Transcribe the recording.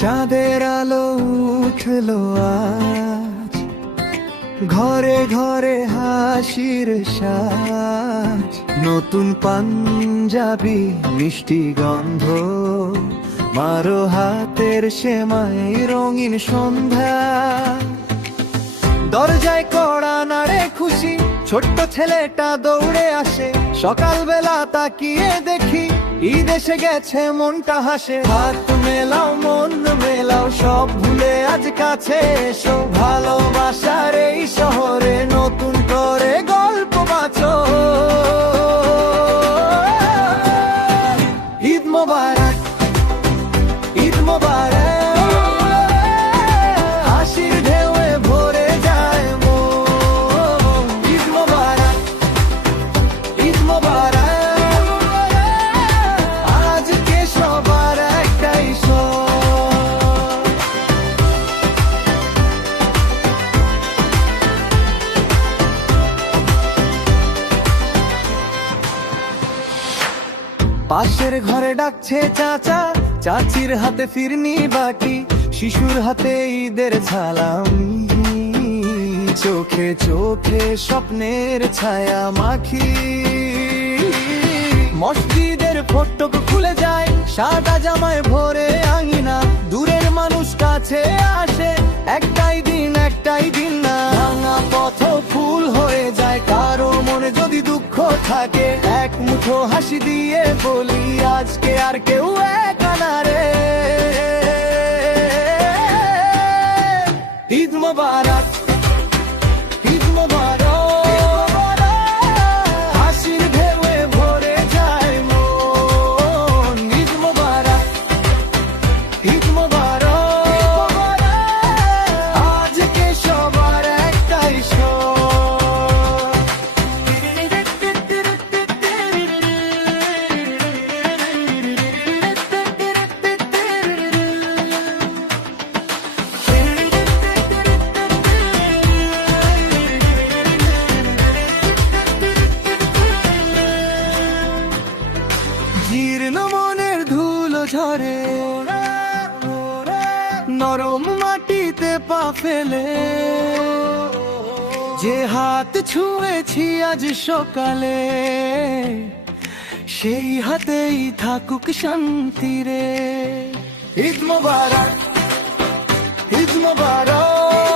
চাঁদের আলো উঠলো আজ, ঘরে ঘরে হাসির সাজ। নতুন পাঞ্জাবি মিষ্টি গন্ধ, মারো হাতের সেমাই রঙিন সন্ধ্যা। দরজায় কড়া নাড়ে খুশি, ছোট্ট ছেলেটা দৌড়ে আসে। সকালবেলা তাকিয়ে দেখি ঈদ এসে গেছে, মনটা হাসে। হাত মেলাও মন মেলাও, সব ভুলে আজ কাছে এসো। ভালোবাসার এই শহরে নতুন করে গল্প বাঁচো। ঈদ মোবারক, ঈদ মোবারক, হাসির ঢেউয়ে ভরে যায় মন। ঈদ মোবারক, ঈদ মোবারক, আজকে সবার একটাই শখ। পাশের ঘরে ডাকছে চাচা, চাচির হাতে ফিরনি বাটি, শিশুর হাতে ঈদের সালামি। চোখে চোখে স্বপ্নের ছায়া মাখি। মসজিদের ফটক খুলে যায়, সাদা জামায় ভরে আঙিনা। দূরের মানুষ কাছে আসে, একটাই দিন না। ভাঙা পথ ফুল হয়ে যায়, কারো মনে যদি দুঃখ থাকে। এক মুঠো হাসি দিয়ে বলি আজকে আর কেউ একা না রে। ঈদ মোবারক, ঈদ মোবারক, হাসির ঢেউয়ে ভরে যায় মন। ঈদ মোবারক, ঈদ মোবারক, আজকে সবার একটাই শখ। জীর্ণ মনের ধুলো ঝরে, নরম মাটিতে পা ফেলে। যে হাত ছুঁয়েছি আজ সকালে, সেই হাতেই থাকুক শান্তি রে। ঈদ মোবারক, ঈদ মোবারক,